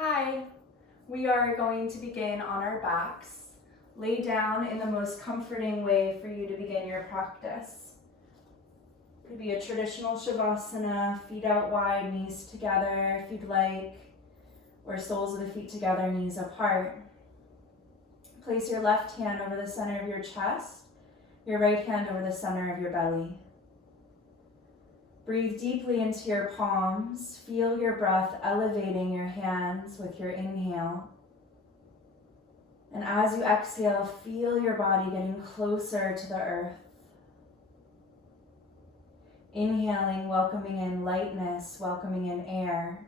Hi, we are going to begin on our backs. Lay down in the most comforting way for you to begin your practice. It could be a traditional Shavasana, feet out wide, knees together if you'd like, or soles of the feet together, knees apart. Place your left hand over the center of your chest, your right hand over the center of your belly. Breathe deeply into your palms. Feel your breath elevating your hands with your inhale. And as you exhale, feel your body getting closer to the earth. Inhaling, welcoming in lightness, welcoming in air.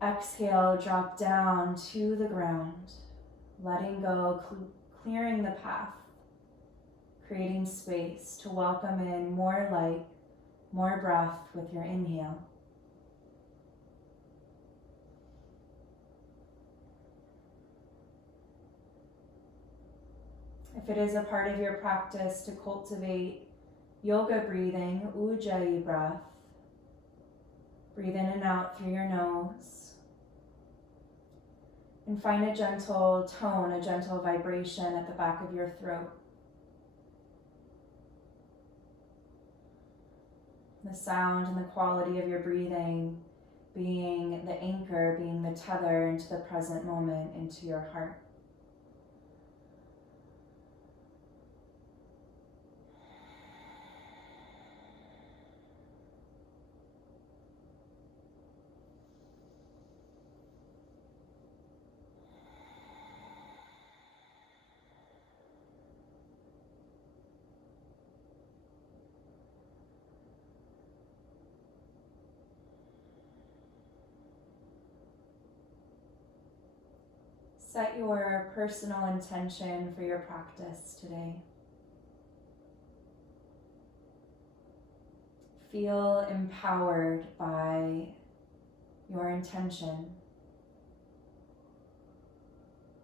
Exhale, drop down to the ground, letting go, clearing the path. Creating space to welcome in more light, more breath with your inhale. If it is a part of your practice to cultivate yoga breathing, ujjayi breath, breathe in and out through your nose. And find a gentle tone, a gentle vibration at the back of your throat. The sound and the quality of your breathing being the anchor, being the tether into the present moment, into your heart. Set your personal intention for your practice today. Feel empowered by your intention,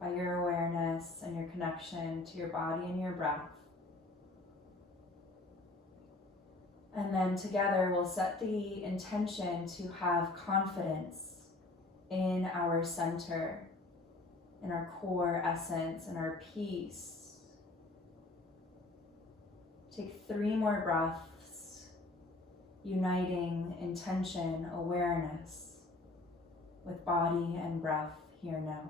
by your awareness and your connection to your body and your breath. And then together we'll set the intention to have confidence in our center, in our core essence, in our peace. Take 3 more breaths, uniting intention, awareness with body and breath here now.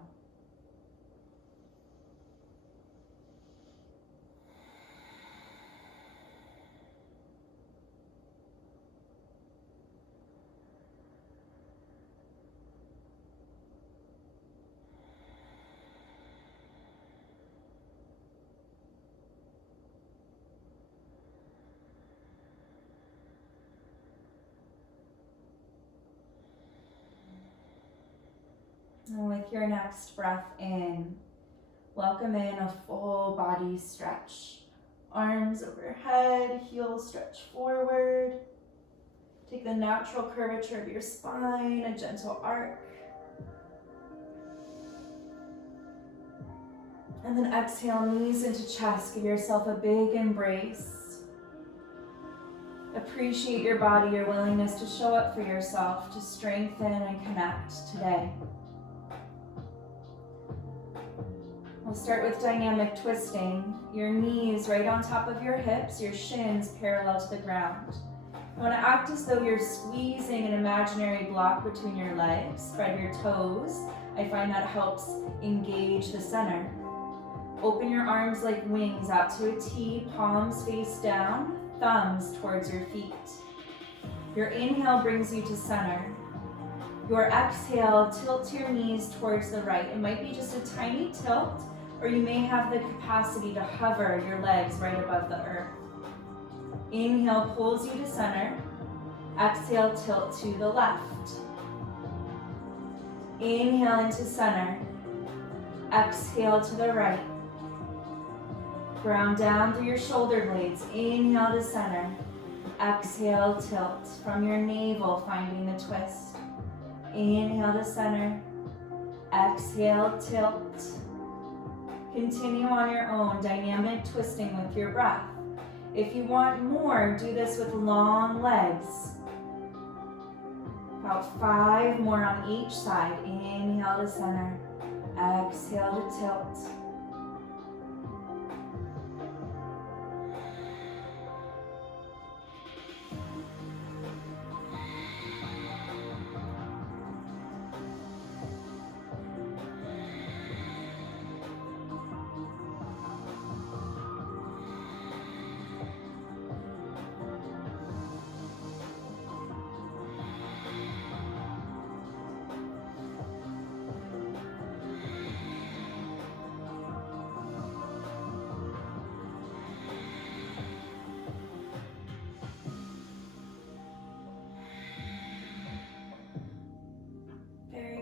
And with your next breath in, welcome in a full body stretch. Arms overhead, heels stretch forward. Take the natural curvature of your spine, a gentle arc. And then exhale, knees into chest. Give yourself a big embrace. Appreciate your body, your willingness to show up for yourself, to strengthen and connect today. We'll start with dynamic twisting. Your knees right on top of your hips, your shins parallel to the ground. You want to act as though you're squeezing an imaginary block between your legs. Spread your toes. I find that helps engage the center. Open your arms like wings out to a T, palms face down, thumbs towards your feet. Your inhale brings you to center. Your exhale, tilt your knees towards the right. It might be just a tiny tilt, or you may have the capacity to hover your legs right above the earth. Inhale pulls you to center. Exhale, tilt to the left. Inhale into center. Exhale to the right. Ground down through your shoulder blades. Inhale to center. Exhale, tilt. From your navel, finding the twist. Inhale to center. Exhale, tilt. Continue on your own, dynamic twisting with your breath. If you want more, do this with long legs. About 5 more on each side. Inhale to center. Exhale to tilt.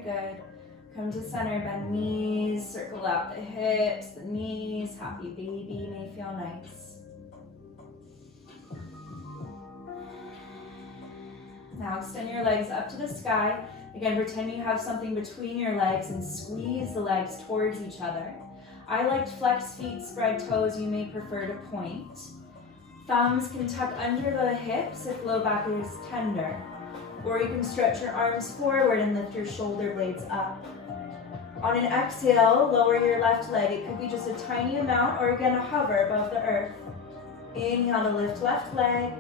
Good. Come to center, bend knees, circle out the hips, the knees. Happy baby may feel nice. Now extend your legs up to the sky. Again, pretend you have something between your legs and squeeze the legs towards each other. I like flex feet, spread toes. You may prefer to point. Thumbs can tuck under the hips if low back is tender. Or you can stretch your arms forward and lift your shoulder blades up. On an exhale, lower your left leg. It could be just a tiny amount, or you're gonna hover above the earth. Inhale to lift left leg.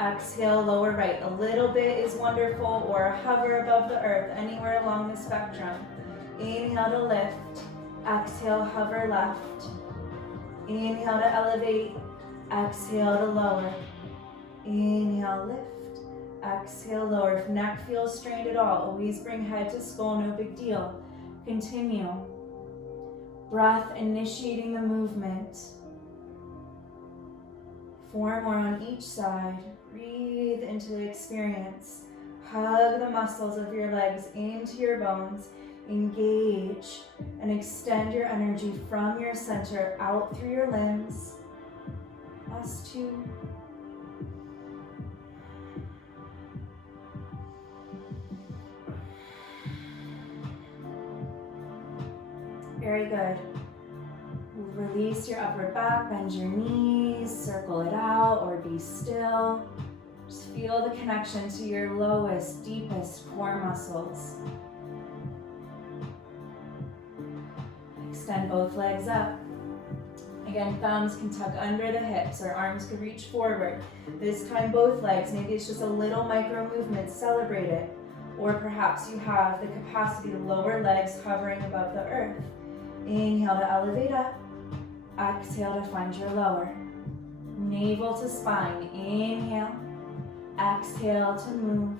Exhale, lower right. A little bit is wonderful, or hover above the earth, anywhere along the spectrum. Inhale to lift. Exhale, hover left. Inhale to elevate. Exhale to lower. Inhale, lift. Exhale, lower. If neck feels strained at all, always bring head to skull, no big deal. Continue. Breath initiating the movement. 4 more on each side. Breathe into the experience. Hug the muscles of your legs into your bones. Engage and extend your energy from your center out through your limbs. Last 2. Very good. Release your upper back, bend your knees, circle it out, or be still. Just feel the connection to your lowest, deepest core muscles. Extend both legs up. Again, thumbs can tuck under the hips, or arms can reach forward. This time both legs, maybe it's just a little micro movement, celebrate it. Or perhaps you have the capacity to lower legs hovering above the earth. Inhale to elevate up. Exhale to find your lower. Navel to spine. Inhale. Exhale to move.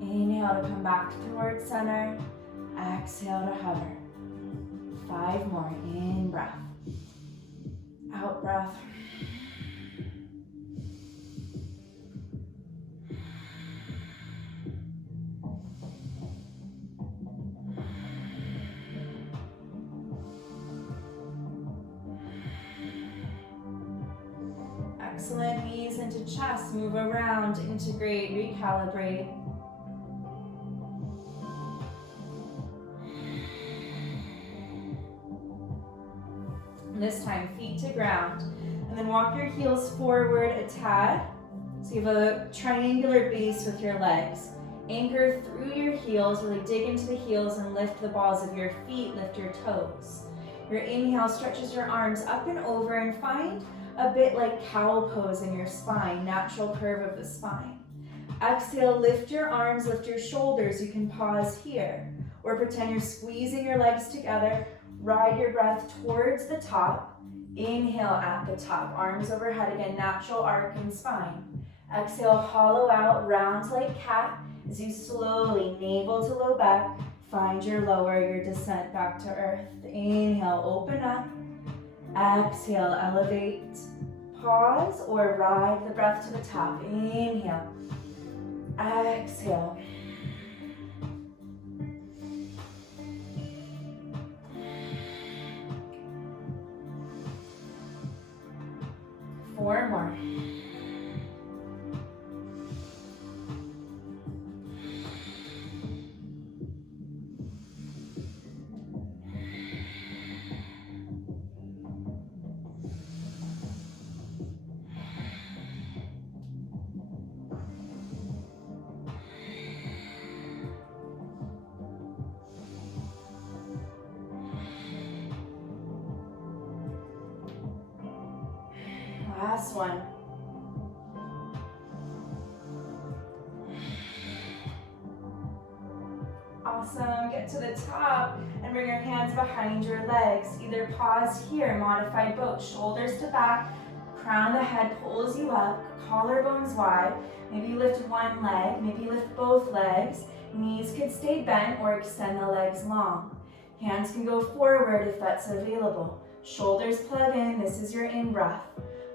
Inhale to come back towards center. Exhale to hover. 5 more. In breath. Out breath. Excellent. Knees into chest. Move around. Integrate. Recalibrate. And this time, feet to ground. And then walk your heels forward a tad. So you have a triangular base with your legs. Anchor through your heels. Really dig into the heels and lift the balls of your feet. Lift your toes. Your inhale stretches your arms up and over, and find a bit like cow pose in your spine, natural curve of the spine. Exhale, lift your arms, lift your shoulders. You can pause here, or pretend you're squeezing your legs together. Ride your breath towards the top. Inhale at the top, arms overhead again, natural arc in spine. Exhale, hollow out, round like cat, as you slowly, navel to low back, find your lower, your descent back to earth. Inhale, open up. Exhale, elevate, pause, or ride the breath to the top. Inhale, exhale. Four more. Last one. Awesome. Get to the top and bring your hands behind your legs. Either pause here, modified boat, shoulders to back, crown of the head pulls you up, collarbones wide. Maybe you lift one leg, maybe you lift both legs. Knees could stay bent or extend the legs long. Hands can go forward if that's available. Shoulders plug in, this is your in-breath.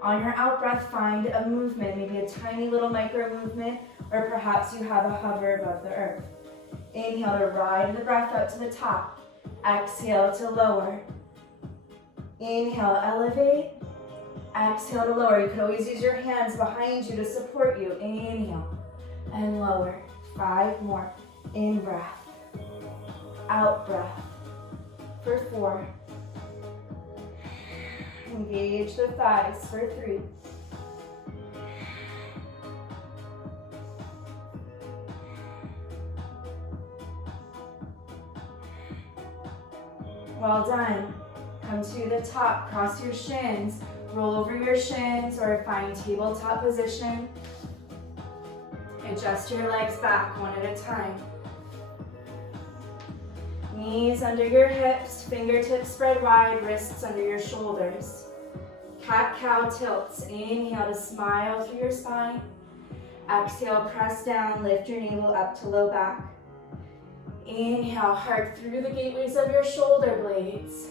On your out-breath, find a movement, maybe a tiny little micro movement, or perhaps you have a hover above the earth. Inhale to ride the breath up to the top. Exhale to lower. Inhale, elevate. Exhale to lower. You could always use your hands behind you to support you. Inhale and lower. 5 more. In breath. Out breath. For 4. Engage the thighs for 3. Well done. Come to the top, cross your shins, roll over your shins or find tabletop position. Adjust your legs back one at a time. Knees under your hips, fingertips spread wide, wrists under your shoulders. Cat-cow tilts. Inhale to smile through your spine. Exhale, press down, lift your navel up to low back. Inhale, heart through the gateways of your shoulder blades.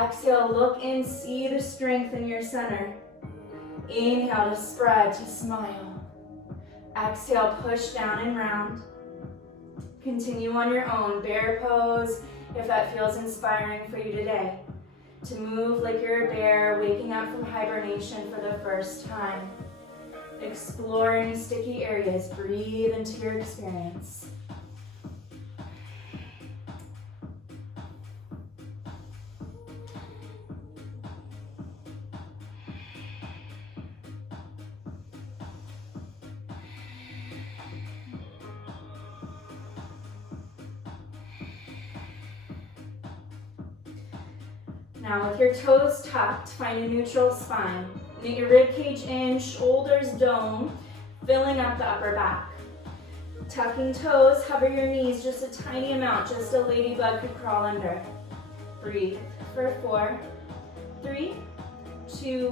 Exhale, look in, see the strength in your center. Inhale to spread, to smile. Exhale, push down and round. Continue on your own, bear pose, if that feels inspiring for you today. To move like you're a bear, waking up from hibernation for the first time. Exploring sticky areas, breathe into your experience. Now with your toes tucked, find a neutral spine. Knit your rib cage in, shoulders dome, filling up the upper back. Tucking toes, hover your knees just a tiny amount, just a ladybug could crawl under. Breathe for 4, 3, 2,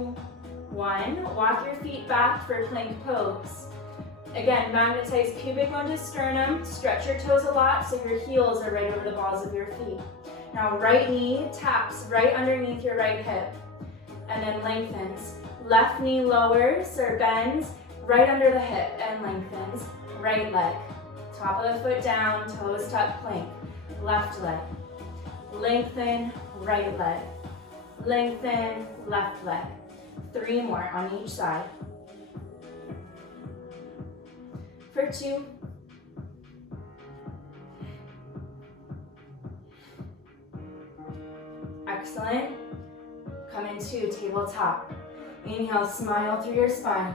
1. Walk your feet back for plank pose. Again, magnetize pubic bone to sternum, stretch your toes a lot so your heels are right over the balls of your feet. Now right knee taps right underneath your right hip and then lengthens. Left knee lowers or bends right under the hip and lengthens. Right leg. Top of the foot down, toes tucked, plank. Left leg. Lengthen, right leg. Lengthen, left leg. 3 more on each side. For 2. Excellent. Come into tabletop. Inhale, smile through your spine.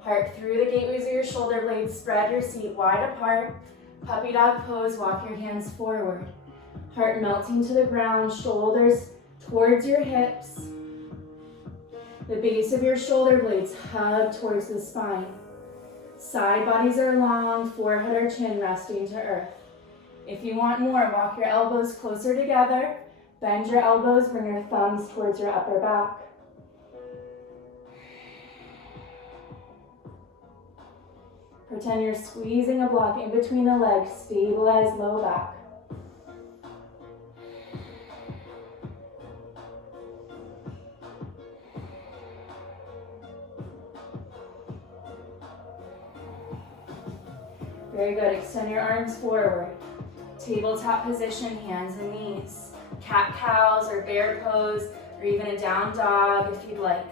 Heart through the gateways of your shoulder blades. Spread your seat wide apart. Puppy dog pose, walk your hands forward. Heart melting to the ground, shoulders towards your hips. The base of your shoulder blades hug towards the spine. Side bodies are long, forehead or chin resting to earth. If you want more, walk your elbows closer together. Bend your elbows, bring your thumbs towards your upper back. Pretend you're squeezing a block in between the legs, stabilize low back. Very good, extend your arms forward. Tabletop position, hands and knees. Cat cows or bear pose, or even a down dog if you'd like.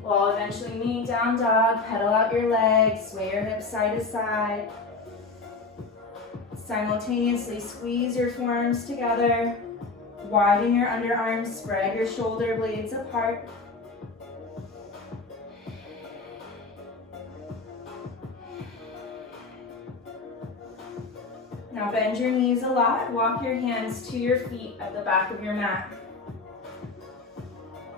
While eventually meeting down dog, pedal out your legs, sway your hips side to side. Simultaneously squeeze your forearms together, widen your underarms, spread your shoulder blades apart. Now bend your knees a lot. Walk your hands to your feet at the back of your mat.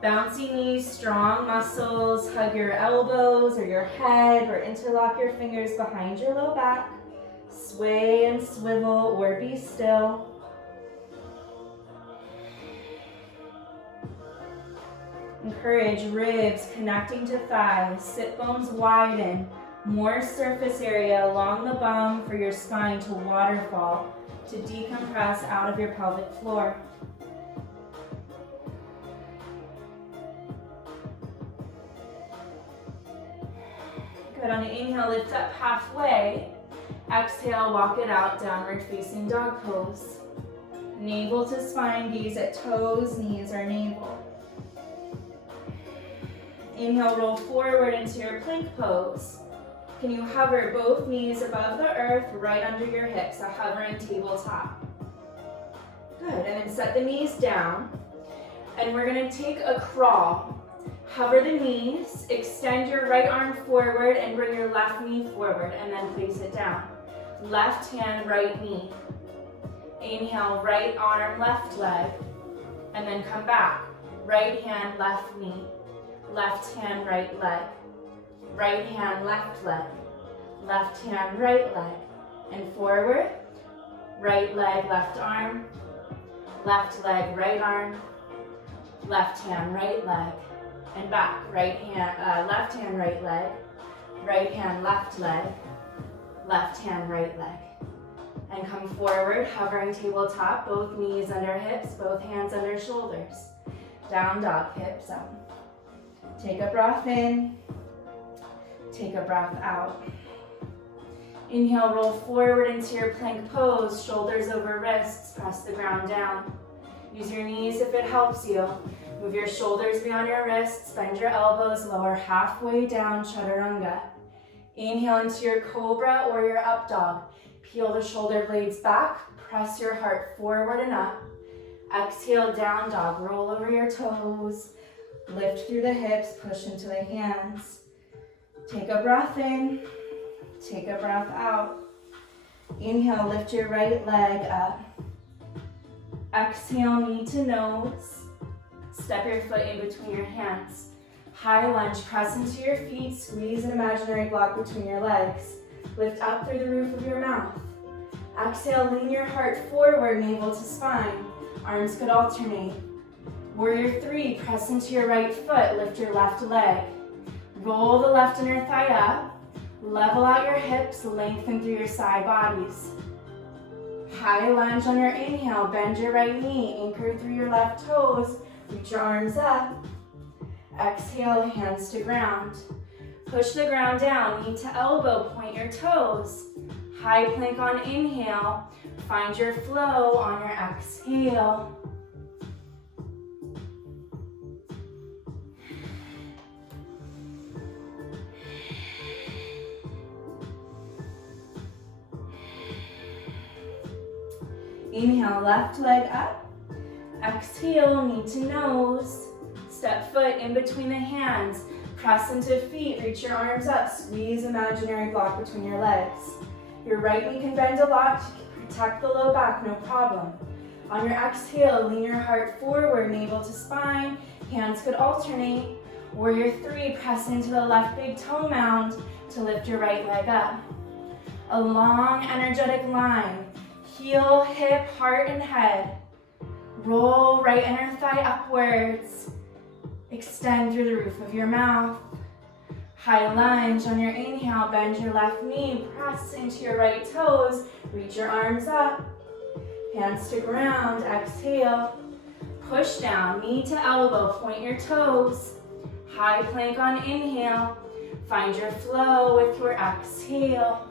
Bouncy knees, strong muscles. Hug your elbows or your head or interlock your fingers behind your low back. Sway and swivel or be still. Encourage ribs connecting to thighs. Sit bones widen. More surface area along the bum for your spine to waterfall, to decompress out of your pelvic floor. Good, on an inhale, lift up halfway. Exhale, walk it out, downward facing dog pose. Navel to spine, gaze at toes, knees or navel. Inhale, roll forward into your plank pose. Can you hover both knees above the earth, right under your hips, a hovering tabletop? Good, and then set the knees down. And we're gonna take a crawl. Hover the knees, extend your right arm forward and bring your left knee forward and then place it down. Left hand, right knee. Inhale, right arm, left leg, and then come back. Right hand, left knee. Left hand, right leg. Right hand, left leg. Left hand, right leg. And forward. Right leg, left arm. Left leg, right arm. Left hand, right leg. And back. Right hand, left hand, right leg. Right hand, left leg. Left hand, right leg. And come forward, hovering tabletop, both knees under hips, both hands under shoulders. Down dog, hips up. Take a breath in. Take a breath out. Inhale, roll forward into your plank pose, shoulders over wrists, press the ground down. Use your knees if it helps you. Move your shoulders beyond your wrists, bend your elbows, lower halfway down, chaturanga. Inhale into your cobra or your up dog. Peel the shoulder blades back, press your heart forward and up. Exhale, down dog, roll over your toes, lift through the hips, push into the hands. Take a breath in, take a breath out. Inhale, lift your right leg up. Exhale, knee to nose. Step your foot in between your hands. High lunge, press into your feet, squeeze an imaginary block between your legs. Lift up through the roof of your mouth. Exhale, lean your heart forward, navel to spine. Arms could alternate. Warrior 3, press into your right foot, lift your left leg. Roll the left inner thigh up. Level out your hips, lengthen through your side bodies. High lunge on your inhale, bend your right knee, anchor through your left toes, reach your arms up. Exhale, hands to ground. Push the ground down, knee to elbow, point your toes. High plank on inhale, find your flow on your exhale. Inhale, left leg up. Exhale, knee to nose. Step foot in between the hands. Press into feet, reach your arms up. Squeeze imaginary block between your legs. Your right knee can bend a lot to protect the low back, no problem. On your exhale, lean your heart forward, navel to spine. Hands could alternate. Warrior 3, press into the left big toe mound to lift your right leg up. A long, energetic line. Heel, hip, heart, and head. Roll right inner thigh upwards. Extend through the roof of your mouth. High lunge on your inhale, bend your left knee, press into your right toes, reach your arms up. Hands to ground, exhale. Push down, knee to elbow, point your toes. High plank on inhale. Find your flow with your exhale.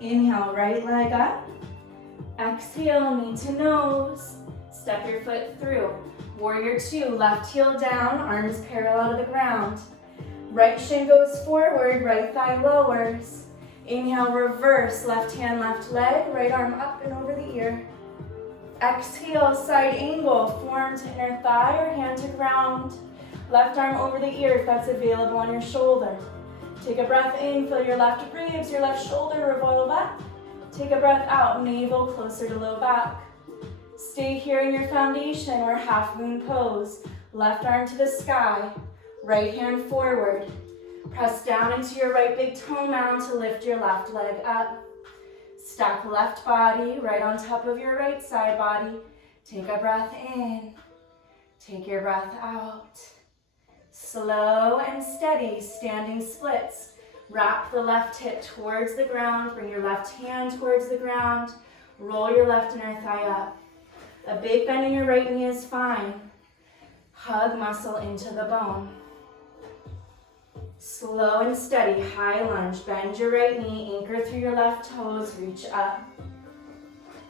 Inhale, right leg up. Exhale, knee to nose. Step your foot through. Warrior 2, left heel down, arms parallel to the ground. Right shin goes forward, right thigh lowers. Inhale, reverse, left hand, left leg, right arm up and over the ear. Exhale, side angle, forearm to inner thigh or hand to ground. Left arm over the ear if that's available on your shoulder. Take a breath in, feel your left ribs, your left shoulder revolve up. Take a breath out, navel closer to low back. Stay here in your foundation or Halfmoon Pose. Left arm to the sky, right hand forward. Press down into your right big toe mound to lift your left leg up. Stack left body right on top of your right side body. Take a breath in. Take your breath out. Slow and steady standing splits. Wrap the left hip towards the ground. Bring your left hand towards the ground. Roll your left inner thigh up. A big bend in your right knee is fine. Hug muscle into the bone. Slow and steady, high lunge. Bend your right knee, anchor through your left toes, reach up.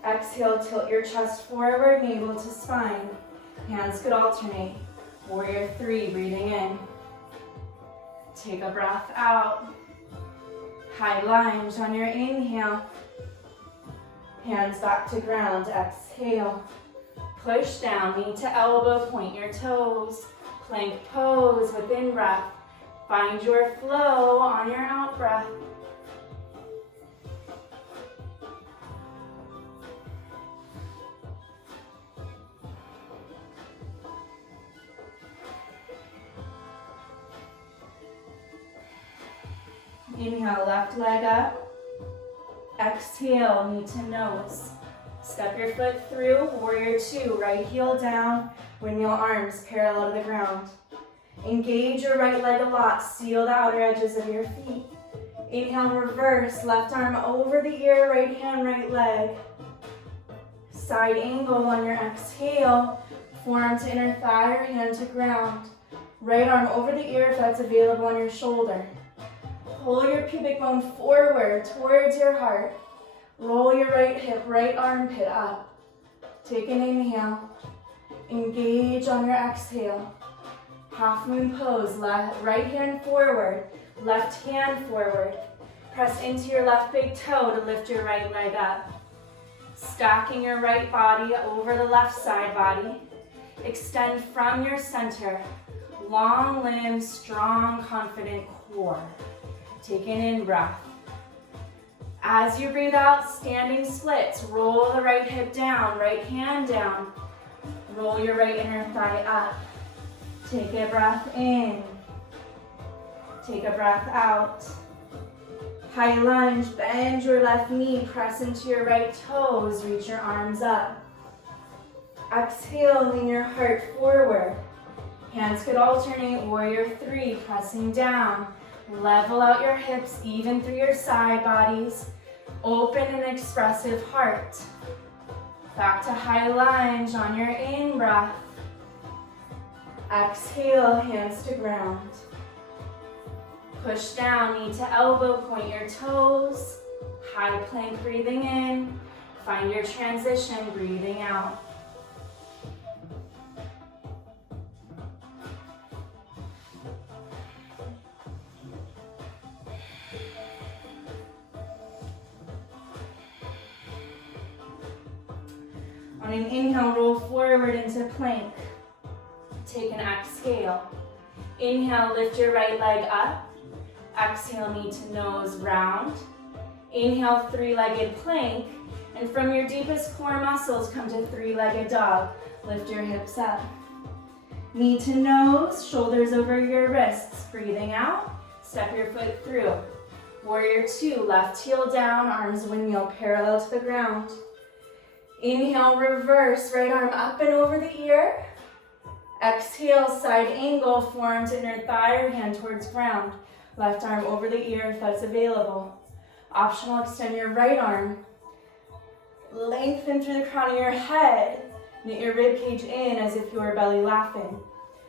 Exhale, tilt your chest forward, navel to spine. Hands could alternate. Warrior 3, breathing in. Take a breath out. High lunge on your inhale. Hands back to ground, exhale. Push down, knee to elbow, point your toes. Plank pose with in-breath. Find your flow on your out-breath. Inhale, left leg up. Exhale, knee to nose. Step your foot through, warrior 2, right heel down, windmill arms parallel to the ground. Engage your right leg a lot, seal the outer edges of your feet. Inhale, reverse, left arm over the ear, right hand, right leg. Side angle on your exhale, forearm to inner thigh or hand to ground. Right arm over the ear if that's available on your shoulder. Pull your pubic bone forward towards your heart. Roll your right hip, right armpit up. Take an inhale. Engage on your exhale. Halfmoon Pose, right hand forward, left hand forward. Press into your left big toe to lift your right leg up. Stacking your right body over the left side body. Extend from your center. Long limbs, strong, confident core. Take an in-breath. As you breathe out, standing splits. Roll the right hip down, right hand down. Roll your right inner thigh up. Take a breath in. Take a breath out. High lunge, bend your left knee, press into your right toes, reach your arms up. Exhale, lean your heart forward. Hands could alternate, warrior 3, pressing down. Level out your hips, even through your side bodies. Open and expressive heart. Back to high lunge on your in-breath. Exhale, hands to ground. Push down, knee to elbow, point your toes. High plank, breathing in. Find your transition, breathing out. On an inhale, roll forward into plank. Take an exhale. Inhale, lift your right leg up. Exhale, knee to nose, round. Inhale, three-legged plank. And from your deepest core muscles, come to three-legged dog. Lift your hips up. Knee to nose, shoulders over your wrists. Breathing out, step your foot through. Warrior 2, left heel down, arms windmill parallel to the ground. Inhale, reverse, right arm up and over the ear. Exhale, side angle, forearm to inner thigh or hand towards ground. Left arm over the ear if that's available. Optional, extend your right arm. Lengthen through the crown of your head. Knit your rib cage in as if you were belly laughing.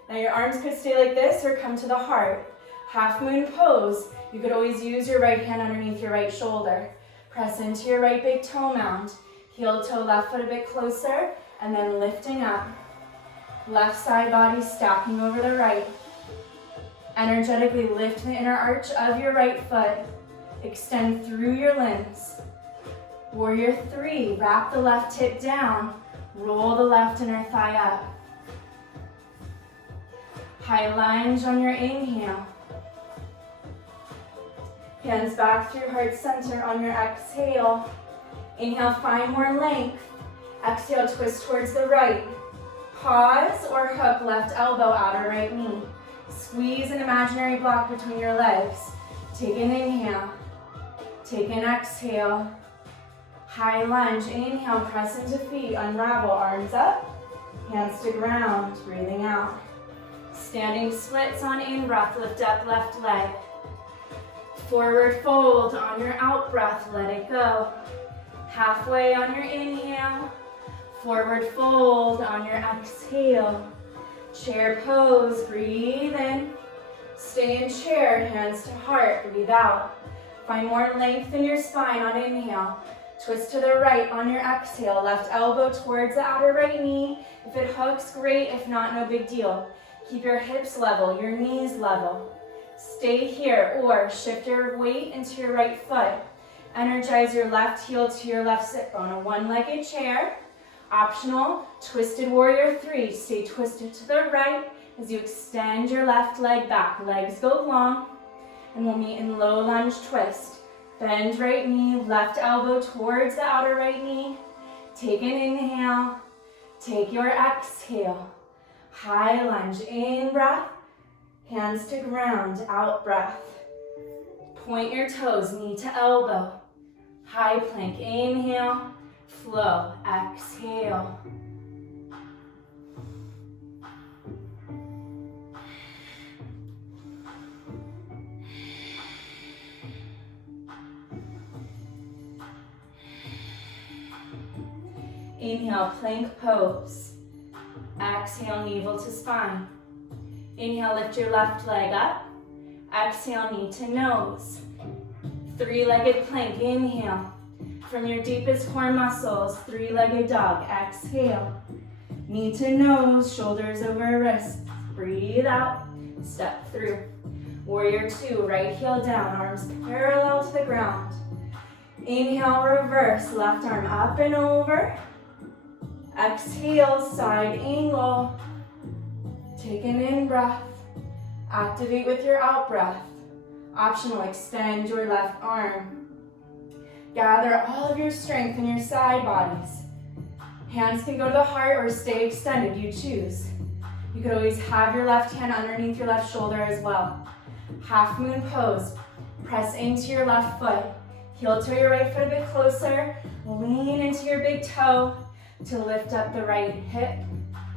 Now your arms could stay like this or come to the heart. Halfmoon Pose. You could always use your right hand underneath your right shoulder. Press into your right big toe mound. Heel toe, left foot a bit closer, and then lifting up. Left side body stacking over the right. Energetically lift the inner arch of your right foot. Extend through your limbs. Warrior 3, wrap the left hip down. Roll the left inner thigh up. High lunge on your inhale. Hands back through heart center on your exhale. Inhale, find more length. Exhale, twist towards the right. Pause or hook left elbow, outer right knee. Squeeze an imaginary block between your legs. Take an inhale. Take an exhale. High lunge, inhale, press into feet, unravel, arms up, hands to ground, breathing out. Standing splits on in-breath, lift up left leg. Forward fold on your out-breath, let it go. Halfway on your inhale, forward fold on your exhale. Chair pose, breathe in. Stay in chair, hands to heart, breathe out. Find more length in your spine on inhale. Twist to the right on your exhale. Left elbow towards the outer right knee. If it hooks, great. If not, no big deal. Keep your hips level, your knees level. Stay here or shift your weight into your right foot. Energize your left heel to your left sit bone. A one-legged chair. Optional, twisted warrior 3. Stay twisted to the right as you extend your left leg back. Legs go long. And we'll meet in low lunge twist. Bend right knee, left elbow towards the outer right knee. Take an inhale. Take your exhale. High lunge, in breath. Hands to ground, out breath. Point your toes, knee to elbow. High plank, inhale. Flow, exhale. Inhale, plank pose. Exhale, navel to spine. Inhale, lift your left leg up. Exhale, knee to nose. Three-legged plank, inhale. From your deepest core muscles, three-legged dog, exhale. Knee to nose, shoulders over wrists. Breathe out, step through. Warrior 2, right heel down, arms parallel to the ground. Inhale, reverse, left arm up and over. Exhale, side angle. Take an in-breath. Activate with your out-breath. Optional, extend your left arm. Gather all of your strength in your side bodies. Hands can go to the heart or stay extended, you choose. You could always have your left hand underneath your left shoulder as well. Halfmoon pose. Press into your left foot. Heel to your right foot a bit closer. Lean into your big toe to lift up the right hip,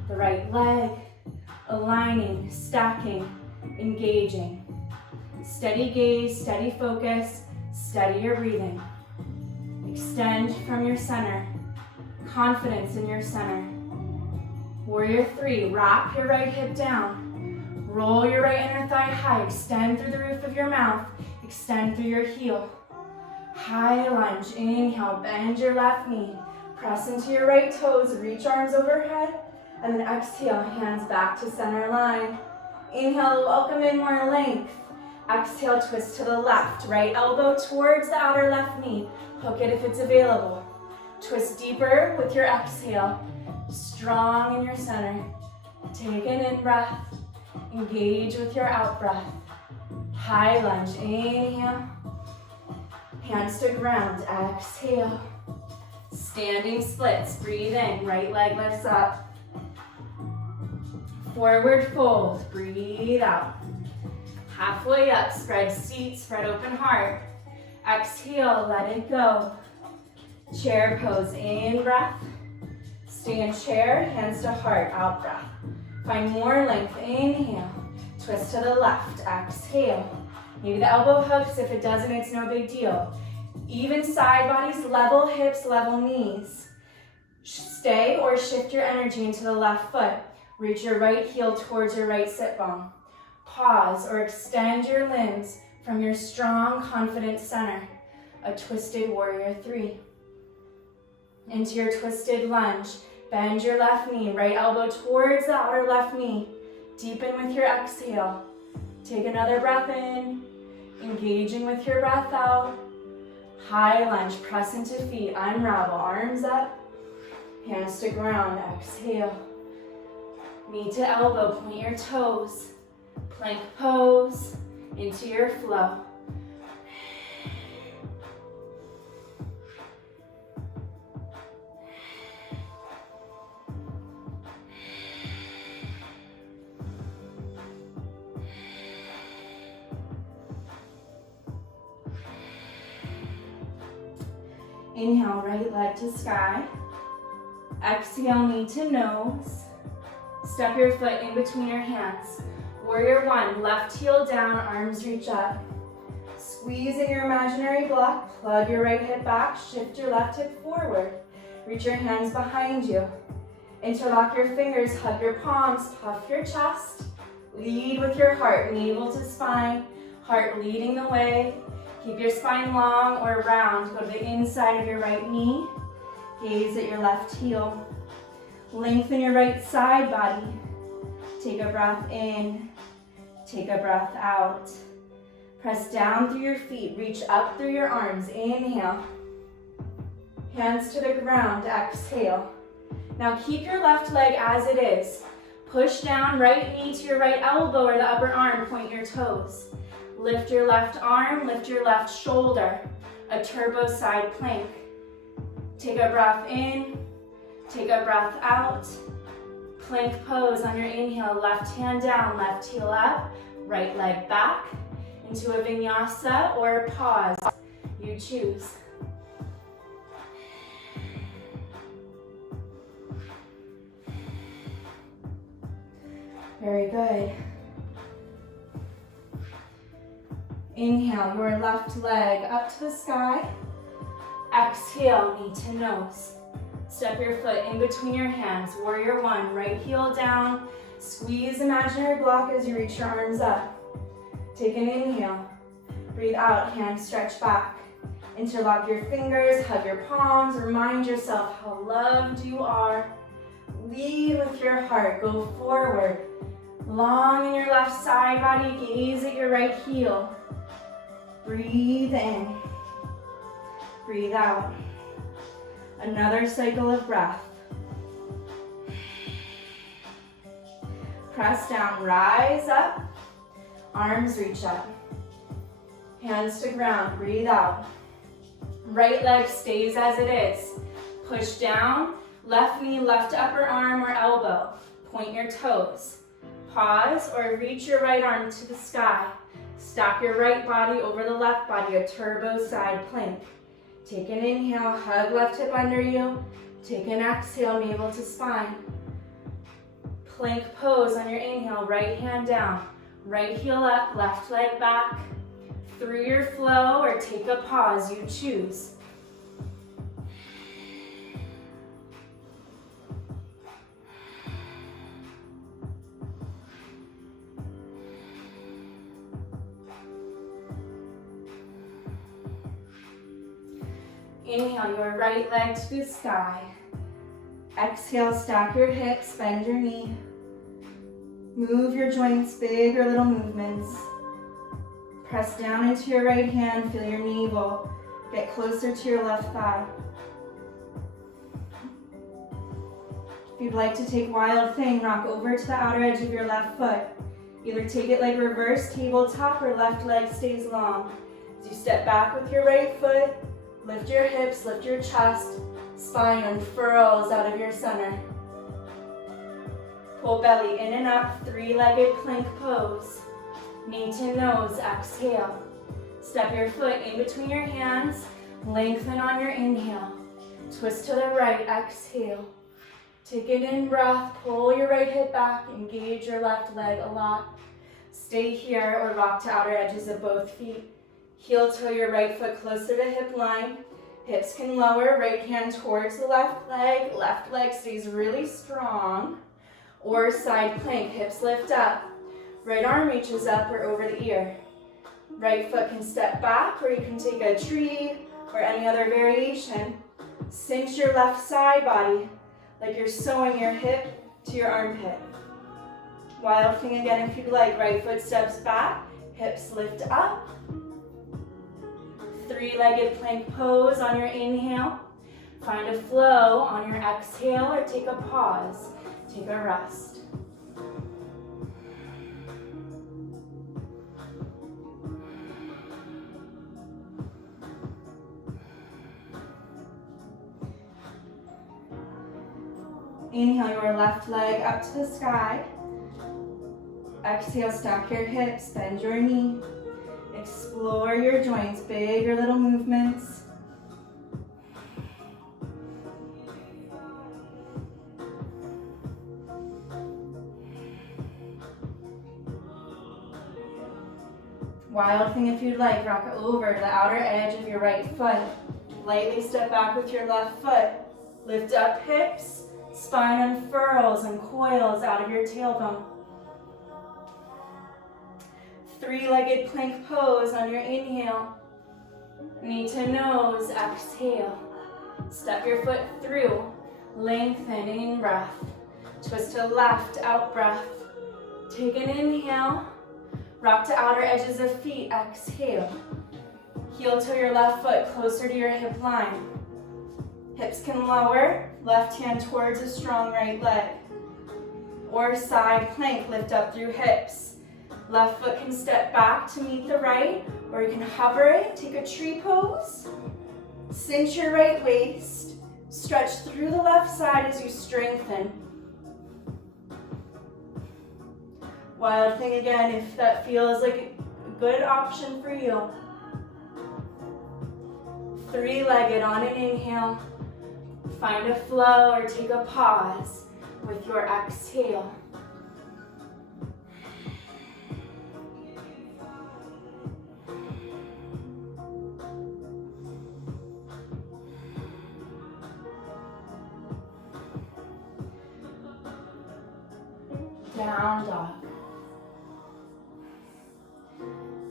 the right leg, aligning, stacking, engaging. Steady gaze, steady focus, steady your breathing. Extend from your center, confidence in your center. Warrior 3, wrap your right hip down. Roll your right inner thigh high, extend through the roof of your mouth, extend through your heel. High lunge, inhale, bend your left knee. Press into your right toes, reach arms overhead, and then exhale, hands back to center line. Inhale, welcome in more length. Exhale, twist to the left, right elbow towards the outer left knee. Hook it if it's available. Twist deeper with your exhale. Strong in your center. Take an in-breath. Engage with your out-breath. High lunge, inhale. Hands to ground, exhale. Standing splits, breathe in, right leg lifts up. Forward fold, breathe out. Halfway up, spread seat, spread open heart. Exhale, let it go. Chair pose, in breath. Stay in chair, hands to heart, out breath. Find more length, inhale. Twist to the left, exhale. Maybe the elbow hooks, if it doesn't, it's no big deal. Even side bodies, level hips, level knees. Stay or shift your energy into the left foot. Reach your right heel towards your right sit bone. Pause or extend your limbs from your strong, confident center. A twisted warrior 3. Into your twisted lunge. Bend your left knee, right elbow towards the outer left knee. Deepen with your exhale. Take another breath in. Engaging with your breath out. High lunge, press into feet, unravel, arms up. Hands to ground, exhale. Knee to elbow, point your toes. Plank pose, into your flow. Inhale, right leg to sky. Exhale, knee to nose. Step your foot in between your hands. Warrior one, left heel down, arms reach up. Squeezing your imaginary block, plug your right hip back, shift your left hip forward. Reach your hands behind you. Interlock your fingers, hug your palms, puff your chest. Lead with your heart, navel to spine, heart leading the way. Keep your spine long or round. Go to the inside of your right knee. Gaze at your left heel. Lengthen your right side body. Take a breath in. Take a breath out. Press down through your feet. Reach up through your arms. Inhale. Hands to the ground. Exhale. Now keep your left leg as it is. Push down, right knee to your right elbow or the upper arm. Point your toes. Lift your left arm, lift your left shoulder. A turbo side plank. Take a breath in, take a breath out. Plank pose on your inhale, left hand down, left heel up, right leg back. Into a vinyasa or a pause, you choose. Very good. Inhale, your left leg up to the sky. Exhale, knee to nose. Step your foot in between your hands. Warrior one, right heel down. Squeeze imaginary block as you reach your arms up. Take an inhale. Breathe out, hands stretch back. Interlock your fingers, hug your palms. Remind yourself how loved you are. Lead with your heart, go forward. Long in your left side body, gaze at your right heel. Breathe in, breathe out. Another cycle of breath. Press down, rise up. Arms reach up. Hands to ground, breathe out. Right leg stays as it is. Push down, left knee, left upper arm or elbow. Point your toes. Pause or reach your right arm to the sky. Stack your right body over the left body, a turbo side plank. Take an inhale, hug left hip under you. Take an exhale, navel to spine. Plank pose on your inhale, right hand down. Right heel up, left leg back. Through your flow or take a pause, you choose. Inhale your right leg to the sky. Exhale, stack your hips, bend your knee. Move your joints, big or little movements. Press down into your right hand, feel your navel. Get closer to your left thigh. If you'd like to take wild thing, rock over to the outer edge of your left foot. Either take it like reverse tabletop or left leg stays long. As you step back with your right foot, lift your hips, lift your chest, spine unfurls out of your center. Pull belly in and up, three-legged plank pose. Knee to nose, exhale. Step your foot in between your hands, lengthen on your inhale. Twist to the right, exhale. Take an in breath, pull your right hip back, engage your left leg a lot. Stay here or rock to outer edges of both feet. Heel toe your right foot closer to hip line. Hips can lower, right hand towards the left leg stays really strong. Or side plank, hips lift up. Right arm reaches up or over the ear. Right foot can step back or you can take a tree or any other variation. Cinch your left side body like you're sewing your hip to your armpit. Wild thing again if you'd like. Right foot steps back, hips lift up. Three-legged plank pose on your inhale. Find a flow on your exhale or take a pause. Take a rest. Inhale your left leg up to the sky. Exhale, stack your hips, bend your knee. Explore your joints, big or little movements. Wild thing if you'd like, rock over the outer edge of your right foot. Lightly step back with your left foot. Lift up hips, spine unfurls and coils out of your tailbone. Three-legged plank pose on your inhale. Knee to nose, exhale. Step your foot through, lengthen in breath. Twist to left, out breath. Take an inhale. Rock to outer edges of feet, exhale. Heel toe your left foot closer to your hip line. Hips can lower, left hand towards a strong right leg. Or side plank, lift up through hips. Left foot can step back to meet the right, or you can hover it, take a tree pose. Cinch your right waist, stretch through the left side as you strengthen. Wild thing again, if that feels like a good option for you. Three-legged on an inhale. Find a flow or take a pause with your exhale. Down dog.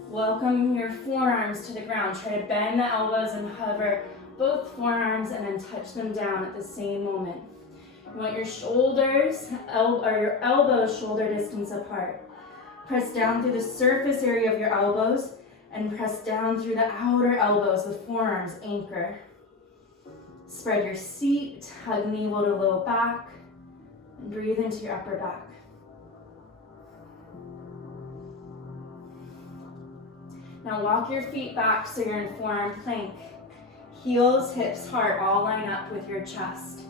Welcome your forearms to the ground. Try to bend the elbows and hover both forearms and then touch them down at the same moment. You want your shoulders or your elbows shoulder distance apart. Press down through the surface area of your elbows and press down through the outer elbows with forearms anchor. Spread your seat, hug navel to low back, and breathe into your upper back. Now walk your feet back so you're in forearm plank. Heels, hips, heart all line up with your chest.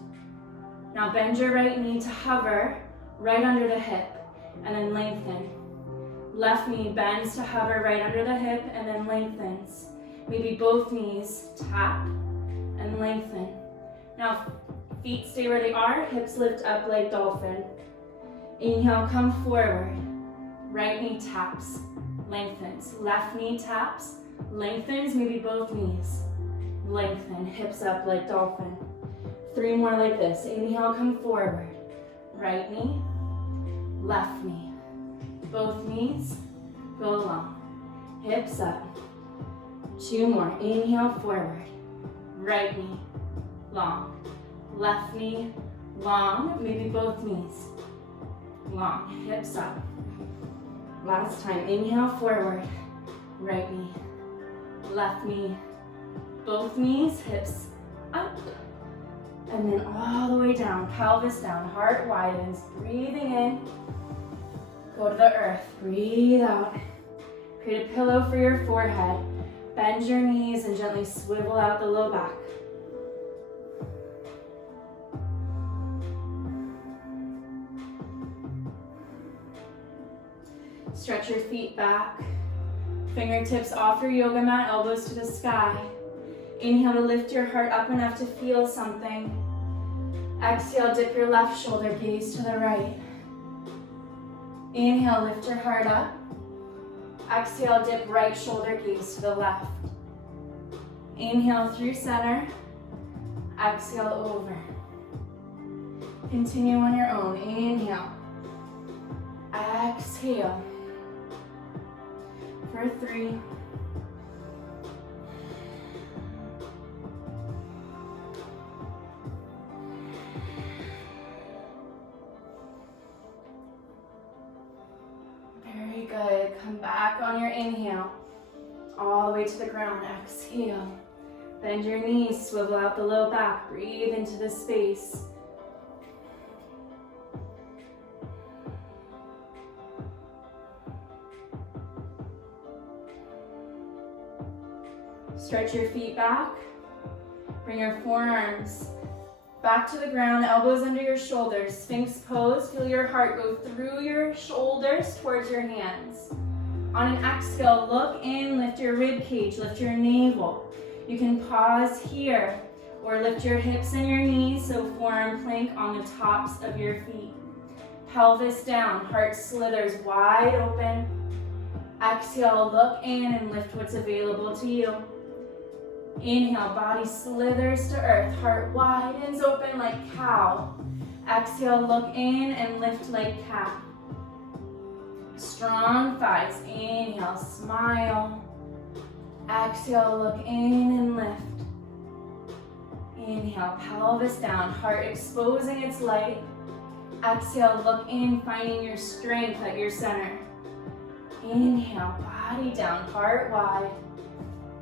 Now bend your right knee to hover right under the hip and then lengthen. Left knee bends to hover right under the hip and then lengthens. Maybe both knees tap and lengthen. Now feet stay where they are, hips lift up like dolphin. Inhale, come forward. Right knee taps, lengthens. Left knee taps, lengthens, maybe both knees. Lengthen, hips up like dolphin. Three more like this. Inhale, come forward. Right knee, left knee. Both knees, go long. Hips up. Two more. Inhale, forward. Right knee, long. Left knee, long. Maybe both knees. Long. Hips up. Last time. Inhale, forward. Right knee, left knee. Both knees, hips up. And then all the way down, pelvis down, heart widens. Breathing in. Go to the earth. Breathe out. Create a pillow for your forehead. Bend your knees and gently swivel out the low back. Stretch your feet back. Fingertips off your yoga mat, elbows to the sky. Inhale to lift your heart up enough to feel something. Exhale, dip your left shoulder, gaze to the right. Inhale, lift your heart up. Exhale, dip right shoulder, gaze to the left. Inhale through center. Exhale over. Continue on your own. Inhale. Exhale. For 3. Very good. Come back on your inhale. All the way to the ground. Exhale. Bend your knees, swivel out the low back, breathe into the space. Stretch your feet back. Bring your forearms back to the ground, elbows under your shoulders. Sphinx pose, feel your heart go through your shoulders towards your hands. On an exhale, look in, lift your rib cage, lift your navel. You can pause here or lift your hips and your knees, so forearm plank on the tops of your feet. Pelvis down, heart slithers wide open. Exhale, look in and lift what's available to you. Inhale, body slithers to earth, heart widens open like cow. Exhale, look in and lift like cat. Strong thighs, inhale, smile. Exhale, look in and lift. Inhale, pelvis down, heart exposing its light. Exhale, look in, finding your strength at your center. Inhale, body down, heart wide.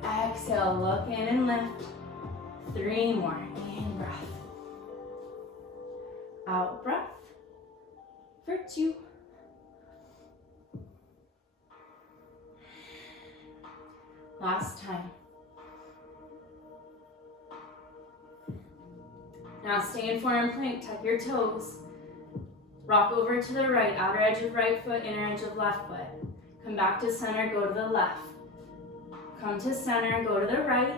Exhale, look in and lift. 3 more, in breath. Out breath for 2. Last time. Now stay in forearm plank, tuck your toes. Rock over to the right, outer edge of right foot, inner edge of left foot. Come back to center, go to the left. Come to center, go to the right.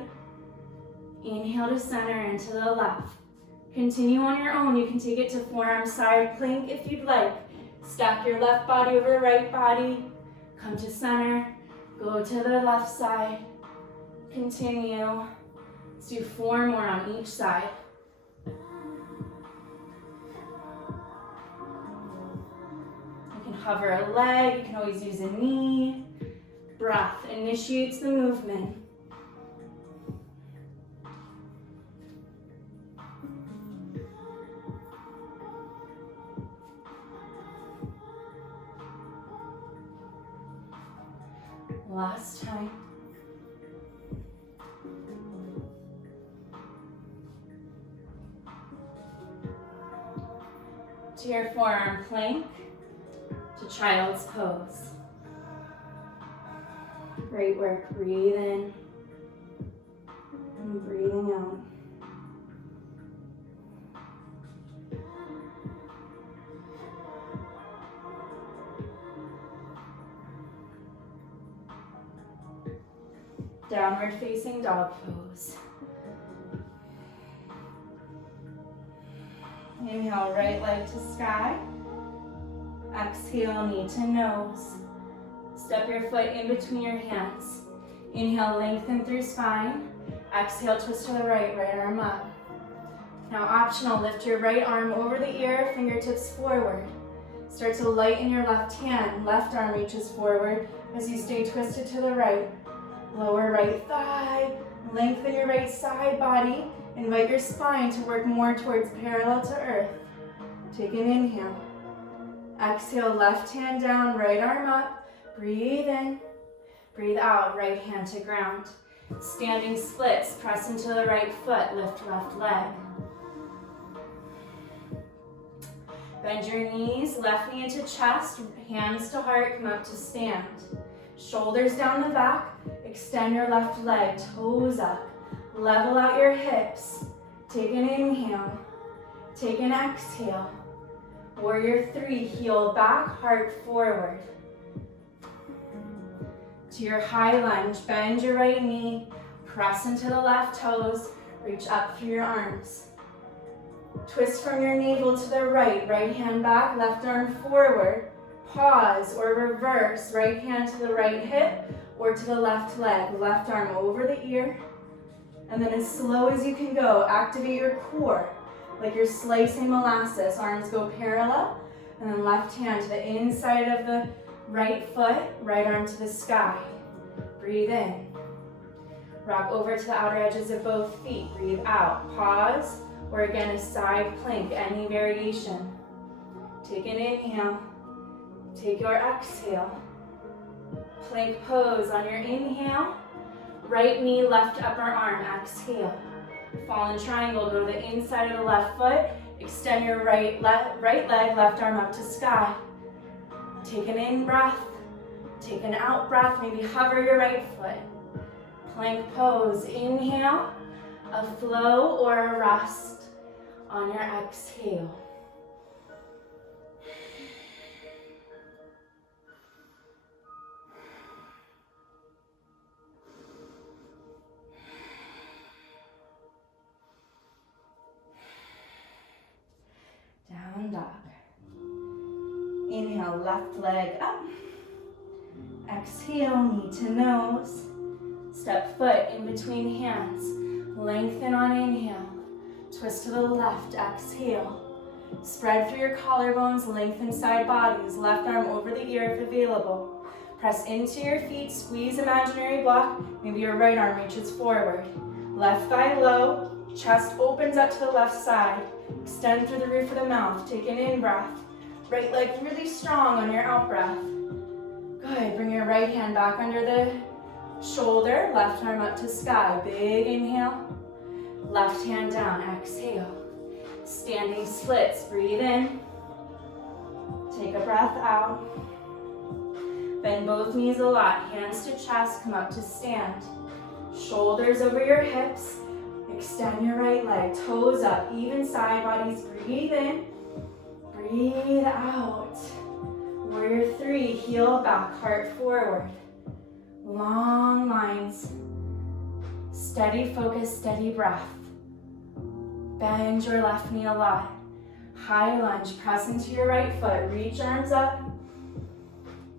Inhale to center and to the left. Continue on your own. You can take it to forearm side plank if you'd like. Stack your left body over the right body. Come to center, go to the left side. Continue. Let's do 4 more on each side. You can hover a leg, you can always use a knee. Breath initiates the movement. Last time. To your forearm plank, to child's pose. Great work, breathe in and breathing out. Downward facing dog pose. Inhale, right leg to sky. Exhale, knee to nose. Step your foot in between your hands. Inhale, lengthen through spine. Exhale, twist to the right, right arm up. Now optional, lift your right arm over the ear, fingertips forward. Start to lighten your left hand. Left arm reaches forward as you stay twisted to the right. Lower right thigh, lengthen your right side body. Invite your spine to work more towards parallel to earth. Take an inhale. Exhale, left hand down, right arm up. Breathe in, breathe out, right hand to ground. Standing splits, press into the right foot, lift left leg. Bend your knees, left knee into chest, hands to heart, come up to stand. Shoulders down the back, extend your left leg, toes up. Level out your hips. Take an inhale, take an exhale. Warrior 3, heel back, heart forward. To your high lunge, bend your right knee, press into the left toes, reach up through your arms. Twist from your navel to the right, right hand back, left arm forward. Pause or reverse, right hand to the right hip or to the left leg, left arm over the ear. And then as slow as you can go, activate your core, like you're slicing molasses. Arms go parallel, and then left hand to the inside of the right foot, right arm to the sky. Breathe in. Rock over to the outer edges of both feet. Breathe out. Pause, or again a side plank, any variation. Take an inhale. Take your exhale. Plank pose on your inhale. Right knee, left upper arm, exhale. Fallen triangle, go to the inside of the left foot. Extend your right leg, left arm up to sky. Take an in breath, take an out breath, maybe hover your right foot. Plank pose, inhale, a flow or a rest on your exhale. Down dog. Inhale, left leg up. Exhale, knee to nose. Step foot in between hands. Lengthen on inhale. Twist to the left, exhale. Spread through your collarbones, lengthen side bodies. Left arm over the ear if available. Press into your feet, squeeze imaginary block. Maybe your right arm reaches forward. Left thigh low, chest opens up to the left side. Extend through the roof of the mouth, take an in-breath. Right leg really strong on your out-breath. Good, bring your right hand back under the shoulder, left arm up to sky. Big inhale, left hand down, exhale. Standing splits, breathe in. Take a breath out. Bend both knees a lot, hands to chest, come up to stand. Shoulders over your hips. Extend your right leg, toes up, even side bodies. Breathe in, breathe out. Warrior 3, heel back, heart forward. Long lines. Steady focus, steady breath. Bend your left knee a lot. High lunge, press into your right foot, reach arms up.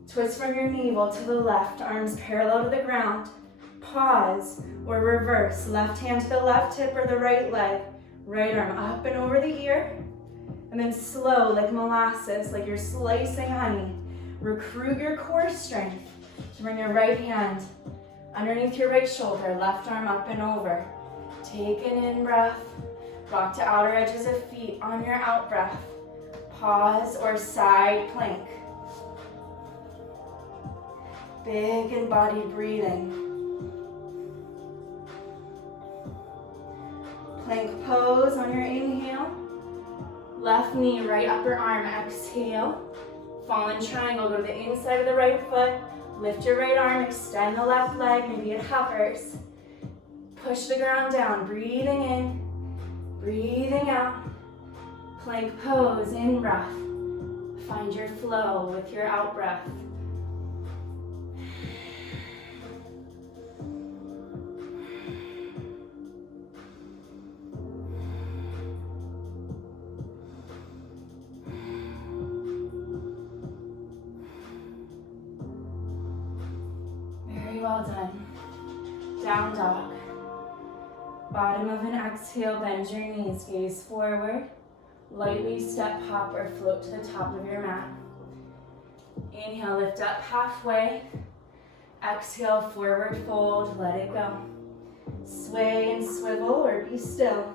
Twist from your navel to the left, arms parallel to the ground. Pause or reverse, left hand to the left hip or the right leg. Right arm up and over the ear. And then slow like molasses, like you're slicing honey. Recruit your core strength to bring your right hand underneath your right shoulder, left arm up and over. Take an in-breath. Rock to outer edges of feet on your out-breath. Pause or side plank. Big embodied breathing. Plank pose on your inhale. Left knee, right upper arm, exhale. Fallen triangle, go to the inside of the right foot. Lift your right arm, extend the left leg, maybe it hovers. Push the ground down, breathing in, breathing out. Plank pose, in breath. Find your flow with your out breath. Well done. Down dog. Bottom of an exhale, bend your knees, gaze forward. Lightly step, hop, or float to the top of your mat. Inhale, lift up halfway. Exhale, forward fold, let it go. Sway and swivel or be still.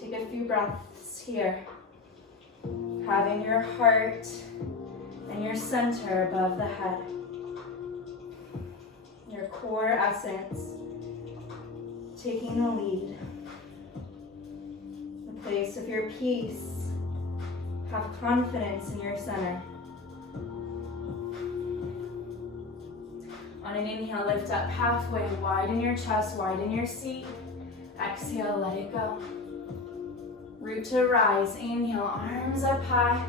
Take a few breaths here. Having your heart and your center above the head. Your core essence, taking the lead. The place of your peace. Have confidence in your center. On an inhale, lift up halfway, widen your chest, widen your seat. Exhale, let it go. Root to rise, inhale, arms up high.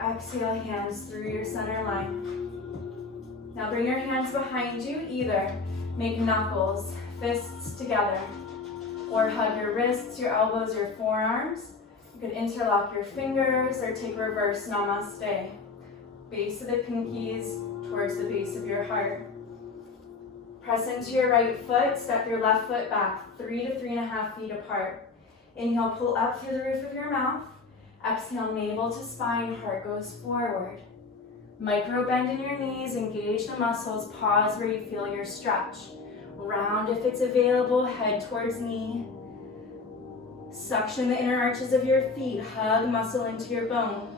Exhale, hands through your center line. Now bring your hands behind you, either make knuckles, fists together, or hug your wrists, your elbows, your forearms. You could interlock your fingers or take reverse namaste. Base of the pinkies towards the base of your heart. Press into your right foot, step your left foot back 3 to 3.5 feet apart. Inhale, pull up through the roof of your mouth. Exhale, navel to spine, heart goes forward. Micro bend in your knees, engage the muscles, pause where you feel your stretch. Round if it's available, head towards knee. Suction the inner arches of your feet, hug muscle into your bone.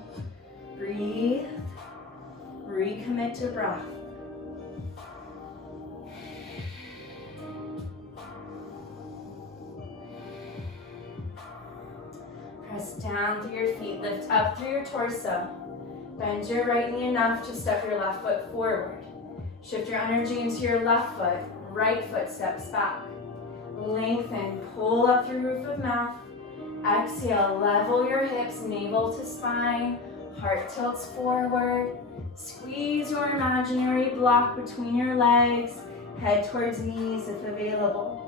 Breathe, recommit to breath. down through your feet. Lift up through your torso. Bend your right knee enough to step your left foot forward. Shift your energy into your left foot. Right foot steps back. Lengthen, pull up through roof of mouth. Exhale, level your hips, navel to spine. Heart tilts forward. Squeeze your imaginary block between your legs. Head towards knees if available.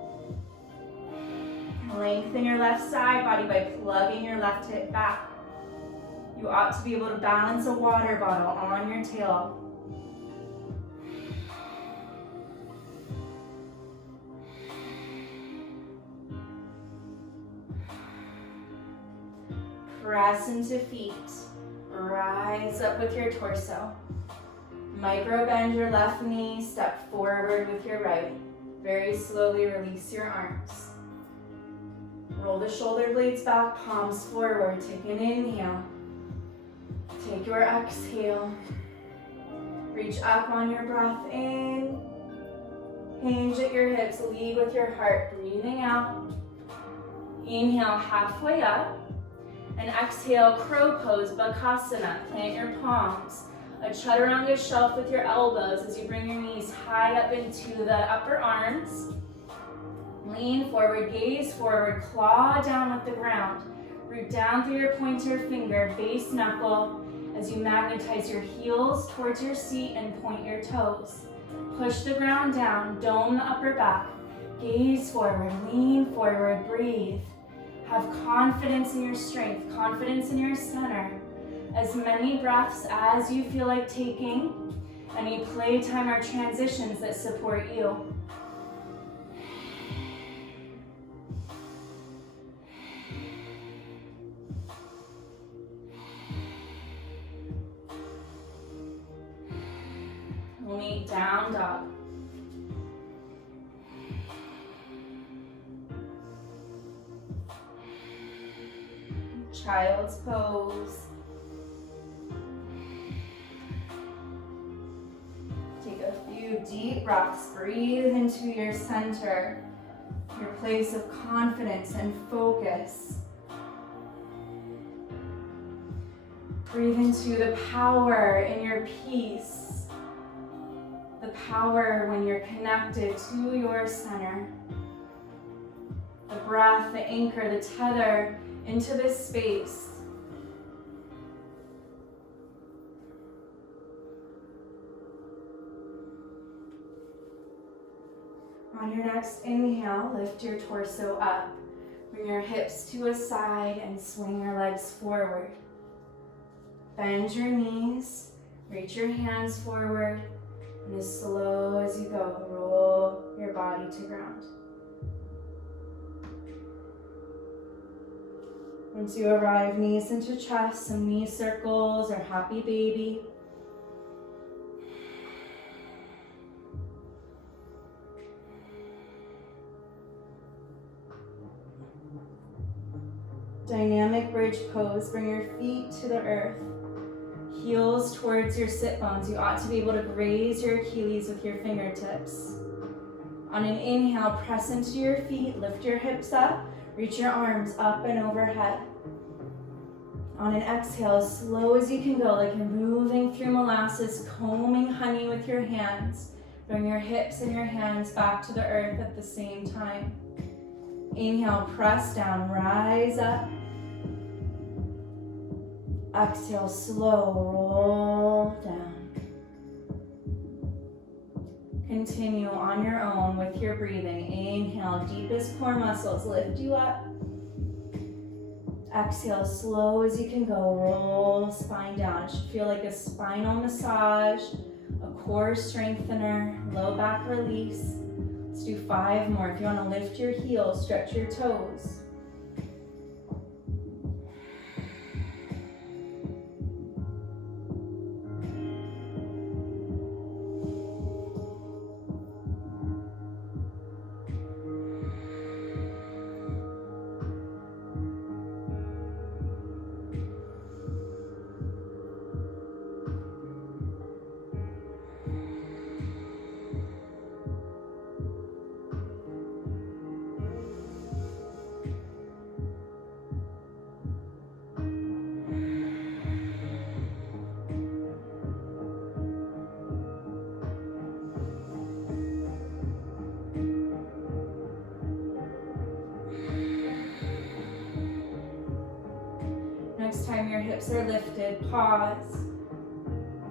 Lengthen your left side body by plugging your left hip back. You ought to be able to balance a water bottle on your tail. Press into feet. Rise up with your torso. Micro bend your left knee, step forward with your right. Very slowly release your arms. Roll the shoulder blades back, palms forward. Take an inhale. Take your exhale. Reach up on your breath in. Hinge at your hips, lead with your heart. Breathing out. Inhale, halfway up. And exhale, crow pose, bakasana. Plant your palms. A chaturanga shelf with your elbows as you bring your knees high up into the upper arms. Lean forward, gaze forward, claw down with the ground. Root down through your pointer finger, base knuckle, as you magnetize your heels towards your seat and point your toes. Push the ground down, dome the upper back. Gaze forward, lean forward, breathe. Have confidence in your strength, confidence in your center. As many breaths as you feel like taking. Any playtime or transitions that support you. We'll meet down dog. Child's pose. Take a few deep breaths. Breathe into your center, your place of confidence and focus. Breathe into the power in your peace, the power when you're connected to your center. The breath, the anchor, the tether into this space. On your next inhale, lift your torso up. Bring your hips to a side and swing your legs forward. Bend your knees, reach your hands forward, and as slow as you go, roll your body to ground. Once you arrive, knees into chest, some knee circles or happy baby. Dynamic bridge pose. Bring your feet to the earth. Heels towards your sit bones. You ought to be able to graze your Achilles with your fingertips. On an inhale, press into your feet, lift your hips up, reach your arms up and overhead. On an exhale, as slow as you can go, like you're moving through molasses, combing honey with your hands. Bring your hips and your hands back to the earth at the same time. Inhale, press down, rise up. Exhale, slow, roll down. Continue on your own with your breathing. Inhale, deepest core muscles lift you up. Exhale, slow as you can go, roll spine down. It should feel like a spinal massage, a core strengthener, low back release. Let's do 5 more. If you want to lift your heels, stretch your toes. time your hips are lifted, pause.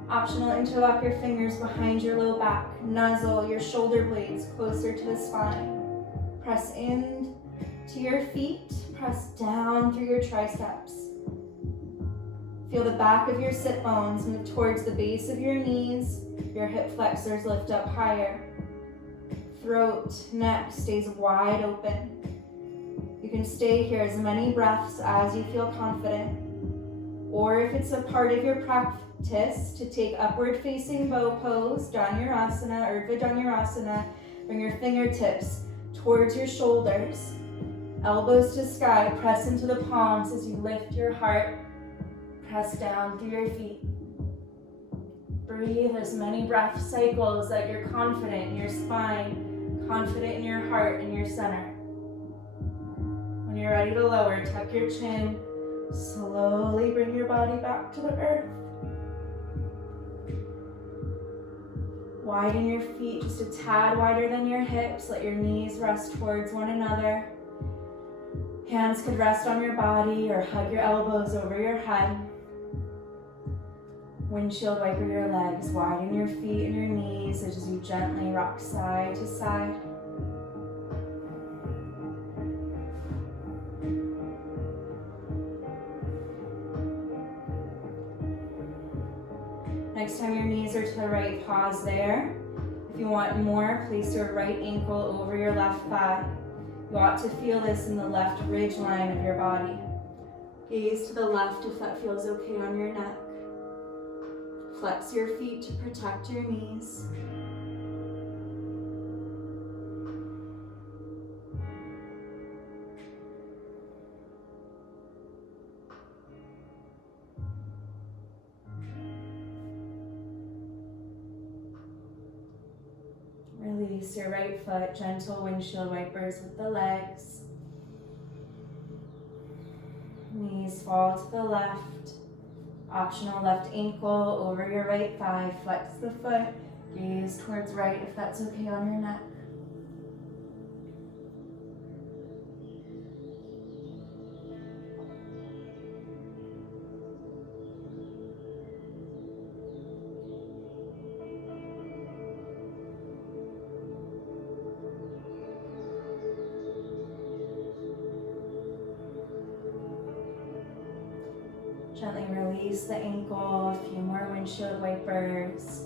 Optional, interlock your fingers behind your low back. Nuzzle your shoulder blades closer to the spine. Press in to your feet. Press down through your triceps. Feel the back of your sit bones move towards the base of your knees. Your hip flexors lift up higher. Throat, neck stays wide open. You can stay here as many breaths as you feel confident. Or if it's a part of your practice, to take upward facing bow pose, Dhanurasana, Urdhva Dhanurasana. Bring your fingertips towards your shoulders. Elbows to sky, press into the palms as you lift your heart. Press down through your feet. Breathe as many breath cycles that you're confident in your spine, confident in your heart and your center. When you're ready to lower, tuck your chin. Slowly bring your body back to the earth. Widen your feet just a tad wider than your hips. Let your knees rest towards one another. Hands could rest on your body or hug your elbows over your head. Windshield wiper your legs. Widen your feet and your knees as you gently rock side to side. Next time your knees are to the right, pause there. If you want more, place your right ankle over your left thigh. You ought to feel this in the left ridge line of your body. Gaze to the left if that feels okay on your neck. Flex your feet to protect your knees. Release your right foot, gentle windshield wipers with the legs. Knees fall to the left. Optional, left ankle over your right thigh. Flex the foot. Gaze towards right if that's okay on your neck. Gently release the ankle, a few more windshield wipers.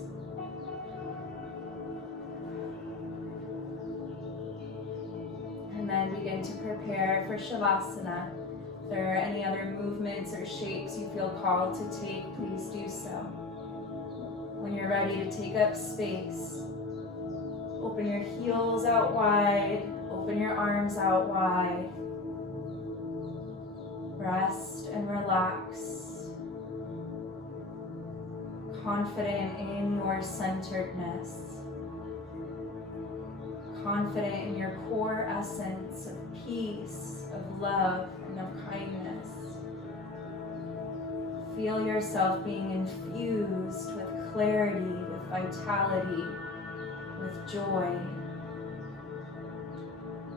And then begin to prepare for Shavasana. If there are any other movements or shapes you feel called to take, please do so. When you're ready to take up space, open your heels out wide, open your arms out wide. Rest and relax. Confident in your centeredness. Confident in your core essence of peace, of love, and of kindness. Feel yourself being infused with clarity, with vitality, with joy.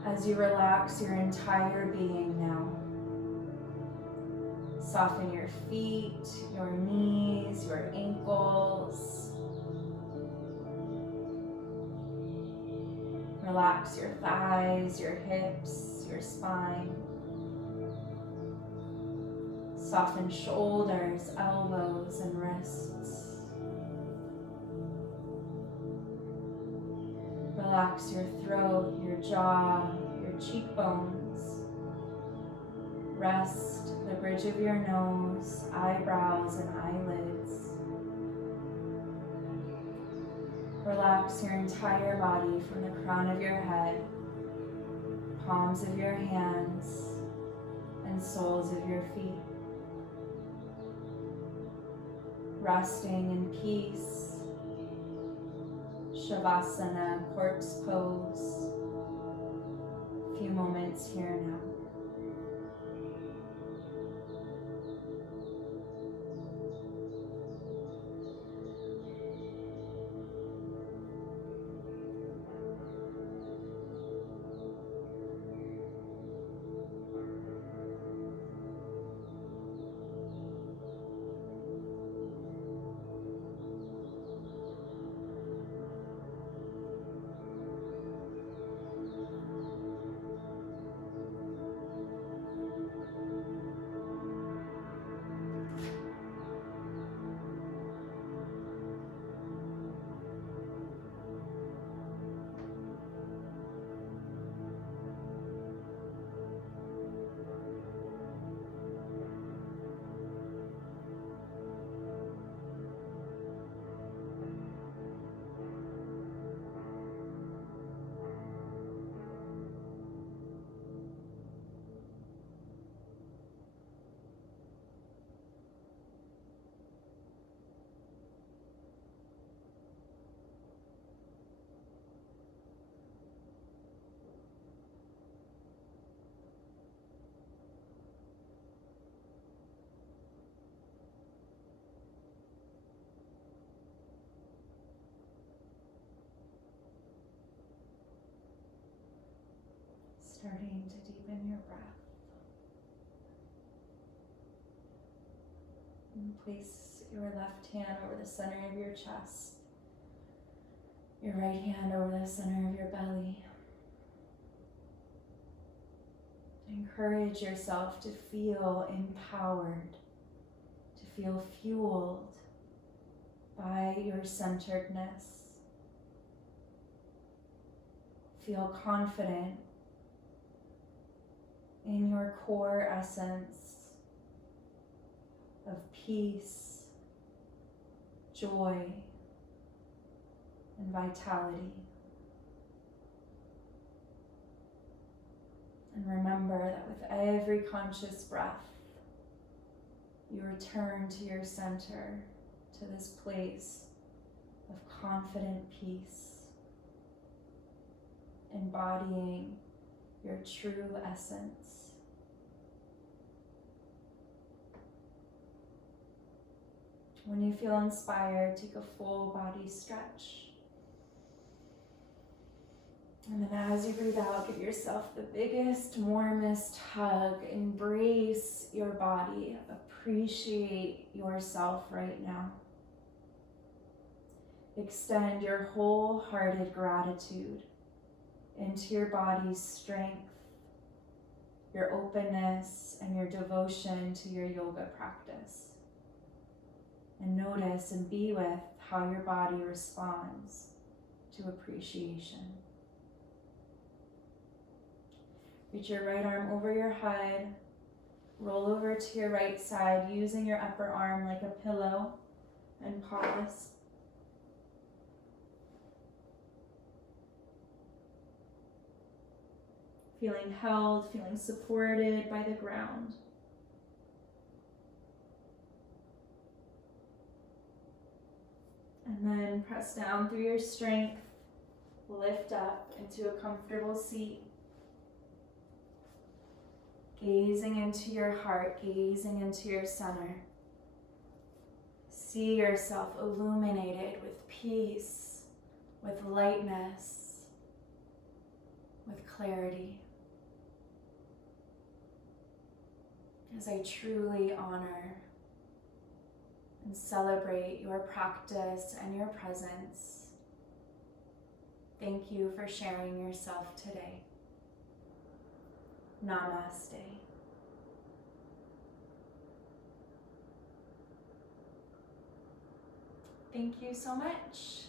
As you relax your entire being now. Soften your feet, your knees, your ankles. Relax your thighs, your hips, your spine. Soften shoulders, elbows, and wrists. Relax your throat, your jaw, your cheekbones. Rest the bridge of your nose, eyebrows, and eyelids. Relax your entire body from the crown of your head, palms of your hands, and soles of your feet. Resting in peace, Shavasana, corpse pose. A few moments here now. Starting to deepen your breath. And place your left hand over the center of your chest. Your right hand over the center of your belly. Encourage yourself to feel empowered, to feel fueled by your centeredness. Feel confident in your core essence of peace, joy, and vitality. And remember that with every conscious breath, you return to your center, to this place of confident peace, embodying your true essence. When you feel inspired, take a full body stretch. And then as you breathe out, give yourself the biggest, warmest hug. Embrace your body. Appreciate yourself right now. Extend your wholehearted gratitude into your body's strength, your openness, and your devotion to your yoga practice. And notice and be with how your body responds to appreciation. Reach your right arm over your head, roll over to your right side using your upper arm like a pillow, and pause. Feeling held, feeling supported by the ground. And then press down through your strength, lift up into a comfortable seat. Gazing into your heart, gazing into your center. See yourself illuminated with peace, with lightness, with clarity. As I truly honor and celebrate your practice and your presence, thank you for sharing yourself today. Namaste. Thank you so much.